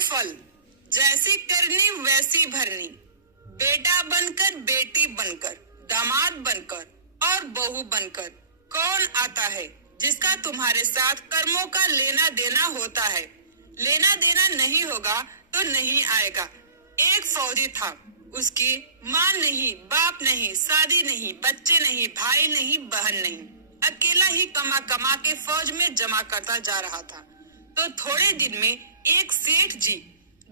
फल, जैसी करनी वैसी भरनी। बेटा बनकर, बेटी बनकर, दामाद बनकर और बहू बनकर कौन आता है जिसका तुम्हारे साथ कर्मों का लेना देना होता है। लेना देना नहीं होगा तो नहीं आएगा। एक फौजी था, उसकी माँ नहीं, बाप नहीं, शादी नहीं, बच्चे नहीं, भाई नहीं, बहन नहीं, अकेला ही कमा कमा के फौज में जमा करता जा रहा था। तो थोड़े दिन में एक सेठ जी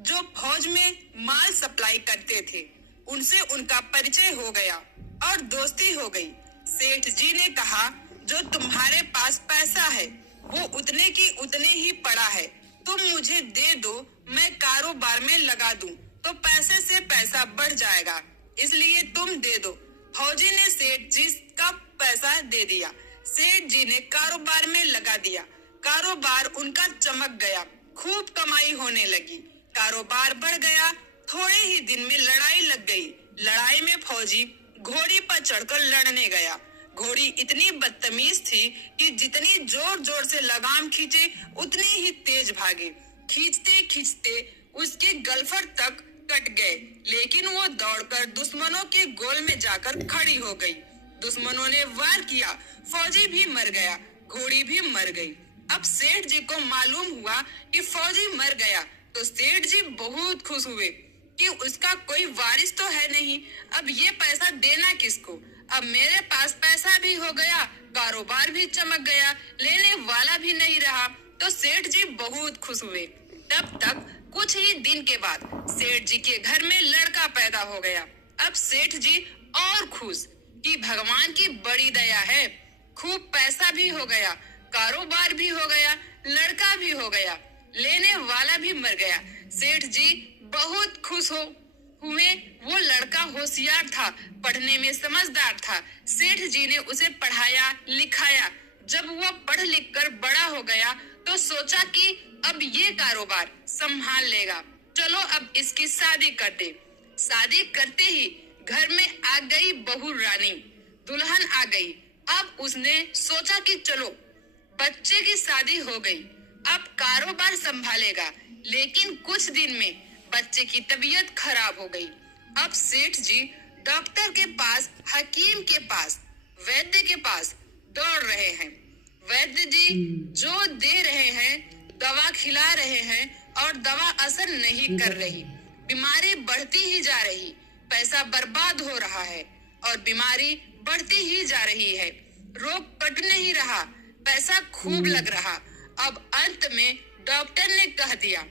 जो फौज में माल सप्लाई करते थे, उनसे उनका परिचय हो गया और दोस्ती हो गई। सेठ जी ने कहा, जो तुम्हारे पास पैसा है वो उतने की उतने ही पड़ा है, तुम मुझे दे दो, मैं कारोबार में लगा दूं तो पैसे से पैसा बढ़ जाएगा, इसलिए तुम दे दो। फौजी ने सेठ जी का पैसा दे दिया। सेठ जी ने कारोबार में लगा दिया। कारोबार उनका चमक गया, खूब कमाई होने लगी, कारोबार बढ़ गया। थोड़े ही दिन में लड़ाई लग गई। लड़ाई में फौजी घोड़ी पर चढ़कर लड़ने गया। घोड़ी इतनी बदतमीज थी कि जितनी जोर जोर से लगाम खींचे उतनी ही तेज भागे। खींचते खींचते उसके गलफर तक कट गए, लेकिन वो दौड़कर दुश्मनों के गोल में जाकर खड़ी हो गई। दुश्मनों ने वार किया, फौजी भी मर गया, घोड़ी भी मर गई। अब सेठ जी को मालूम हुआ कि फौजी मर गया तो सेठ जी बहुत खुश हुए कि उसका कोई वारिस तो है नहीं, अब ये पैसा देना किसको। अब मेरे पास पैसा भी हो गया, कारोबार भी चमक गया, लेने वाला भी नहीं रहा। तो सेठ जी बहुत खुश हुए। तब तक कुछ ही दिन के बाद सेठ जी के घर में लड़का पैदा हो गया। अब सेठ जी और खुश कि भगवान की बड़ी दया है, खूब पैसा भी हो गया, कारोबार भी हो गया, लड़का भी हो गया, लेने वाला भी मर गया। सेठ जी बहुत खुश हुए। वो लड़का होशियार था, पढ़ने में समझदार था। सेठ जी ने उसे पढ़ाया लिखाया। जब वो पढ़ लिख कर बड़ा हो गया तो सोचा कि अब ये कारोबार संभाल लेगा, चलो अब इसकी शादी कर दे। शादी करते ही घर में आ गई बहू रानी, दुल्हन आ गई। अब उसने सोचा कि चलो बच्चे की शादी हो गई, अब कारोबार संभालेगा। लेकिन कुछ दिन में बच्चे की तबीयत खराब हो गई। अब सेठ जी डॉक्टर के पास, हकीम के पास, वैद्य के पास दौड़ रहे हैं। वैद्य जी जो दे रहे हैं, दवा खिला रहे हैं और दवा असर नहीं कर रही। बीमारी बढ़ती ही जा रही, पैसा बर्बाद हो रहा है और बीमारी बढ़ती ही जा रही है। रोग कट नहीं रहा, पैसा खूब लग रहा। अब अंत में डॉक्टर ने कह दिया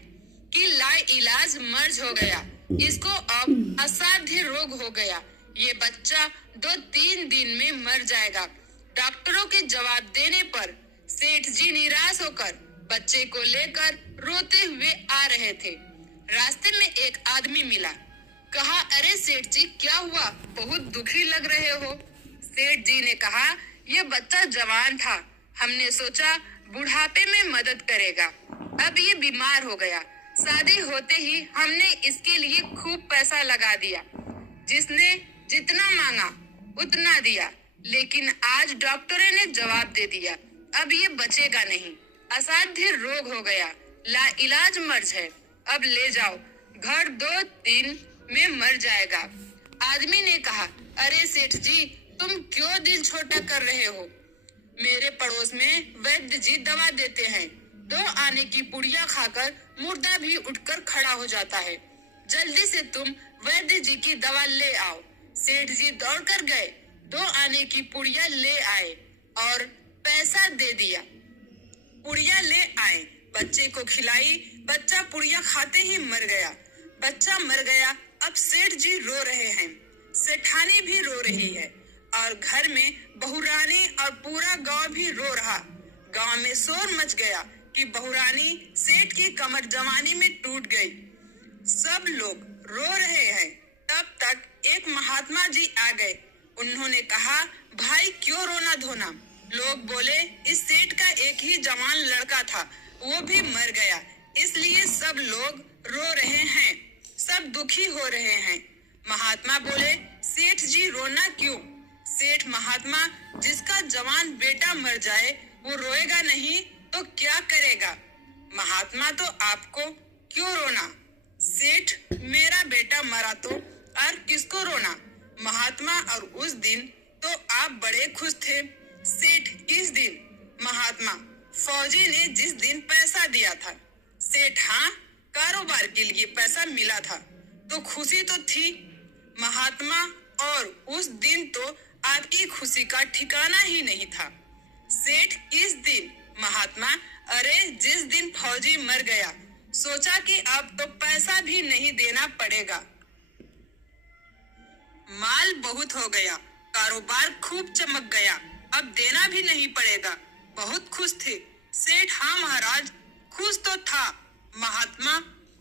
कि लाइलाज मर्ज हो गया, इसको अब असाध्य रोग हो गया, ये बच्चा 2-3 दिन में मर जाएगा। डॉक्टरों के जवाब देने पर सेठ जी निराश होकर बच्चे को लेकर रोते हुए आ रहे थे। रास्ते में एक आदमी मिला, कहा, अरे सेठ जी क्या हुआ, बहुत दुखी लग रहे हो। सेठ जी ने कहा, ये बच्चा जवान था, हमने सोचा बुढ़ापे में मदद करेगा, अब ये बीमार हो गया। शादी होते ही हमने इसके लिए खूब पैसा लगा दिया, जिसने जितना मांगा उतना दिया, लेकिन आज डॉक्टरों ने जवाब दे दिया, अब ये बचेगा नहीं, असाध्य रोग हो गया, लाइलाज मर्ज है, अब ले जाओ, घर 2-3 में मर जाएगा। आदमी ने कहा, अरे सेठ जी तुम क्यों दिल छोटा कर रहे हो, मेरे पड़ोस में वैद्य जी दवा देते हैं, 2 आने की पुड़िया खाकर मुर्दा भी उठकर खड़ा हो जाता है, जल्दी से तुम वैद्य जी की दवा ले आओ। सेठ जी दौड़कर गए, 2 आने की पुड़िया ले आए और पैसा दे दिया। पुड़िया ले आए, बच्चे को खिलाई, बच्चा पुड़िया खाते ही मर गया। बच्चा मर गया। अब सेठ जी रो रहे हैं, सेठानी भी रो रही है और घर में बहुरानी और पूरा गांव भी रो रहा। गांव में शोर मच गया कि बहुरानी सेठ की कमर जवानी में टूट गई। सब लोग रो रहे हैं। तब तक एक महात्मा जी आ गए। उन्होंने कहा, भाई क्यों रोना धोना। लोग बोले, इस सेठ का एक ही जवान लड़का था, वो भी मर गया, इसलिए सब लोग रो रहे हैं, सब दुखी हो रहे हैं। महात्मा बोले, सेठ जी रोना क्यों। सेठ महात्मा, जिसका जवान बेटा मर जाए वो रोएगा नहीं तो क्या करेगा। महात्मा तो आपको क्यों रोना? सेठ, मेरा बेटा मरा तो और किसको रोना? महात्मा, और उस दिन तो आप बड़े खुश थे। सेठ, किस दिन? महात्मा, फौजी ने जिस दिन पैसा दिया था। सेठ, हाँ, कारोबार के लिए पैसा मिला था तो खुशी तो थी। महात्मा, और उस दिन तो आपकी खुशी का ठिकाना ही नहीं था। सेठ, किस दिन? महात्मा, अरे जिस दिन फौजी मर गया, सोचा कि अब तो पैसा भी नहीं देना पड़ेगा। माल बहुत हो गया, कारोबार खूब चमक गया, अब देना भी नहीं पड़ेगा। बहुत खुश थे। सेठ, हाँ महाराज, खुश तो था। महात्मा,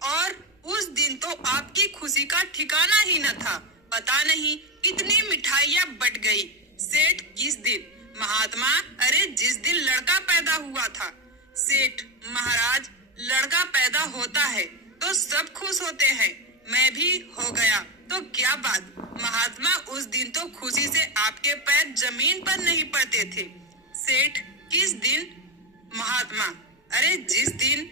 और उस दिन तो आपकी खुशी का ठिकाना ही न था, पता नहीं कितनी मिठाइयाँ बट गई। सेठ, किस दिन? महात्मा, अरे जिस दिन लड़का पैदा हुआ था। सेठ, महाराज, लड़का पैदा होता है तो सब खुश होते हैं, मैं भी हो गया तो क्या बात? महात्मा, उस दिन तो खुशी से आपके पैर जमीन पर नहीं पड़ते थे। सेठ, किस दिन? महात्मा, अरे जिस दिन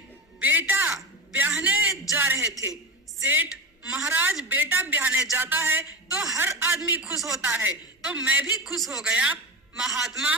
बेटा ब्याहने जा रहे थे। सेठ, महाराज, बेटा ब्याहने जाता है तो हर आदमी खुश होता है, तो मैं भी खुश हो गया। महात्मा,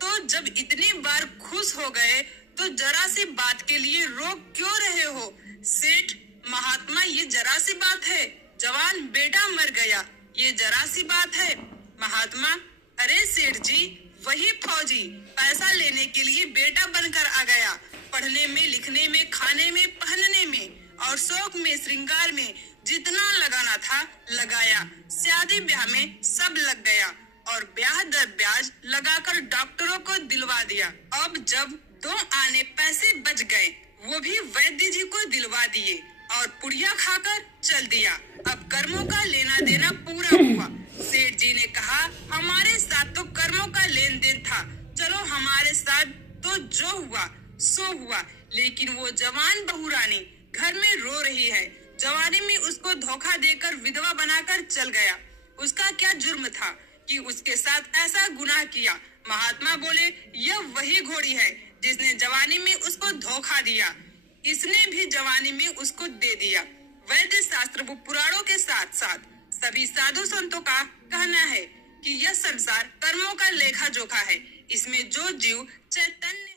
तो जब इतनी बार खुश हो गए तो जरा सी बात के लिए रो क्यों रहे हो? सेठ, महात्मा, ये जरा सी बात है, जवान बेटा मर गया, ये जरा सी बात है। महात्मा, अरे सेठ जी, वही फौजी पैसा लेने के लिए बेटा बनकर आ गया। पढ़ने में, लिखने में, खाने में, पहनने में और शौक में, श्रृंगार में जितना लगाना था लगाया। शादी ब्याह में सब लग गया और ब्याह दर ब्याज लगाकर डॉक्टरों को दिलवा दिया। अब जब 2 आने पैसे बच गए, वो भी वैद्य जी को दिलवा दिए और पुड़िया खाकर चल दिया। अब कर्मों का लेना देना पूरा हुआ। सेठ जी ने कहा, हमारे साथ तो कर्मों का लेन देन था, चलो हमारे साथ तो जो हुआ सो हुआ। लेकिन वो जवान बहू रानी घर में रो रही है, जवानी में उसको धोखा देकर विधवा बनाकर चल गया। उसका क्या जुर्म था कि उसके साथ ऐसा गुनाह किया? महात्मा बोले, यह वही घोड़ी है जिसने जवानी में उसको धोखा दिया, इसने भी जवानी में उसको दे दिया। वैद्य शास्त्र व पुराणों के साथ साथ सभी साधु संतों का कहना है कि यह संसार कर्मों का लेखा जोखा है, इसमें जो जीव चैतन्य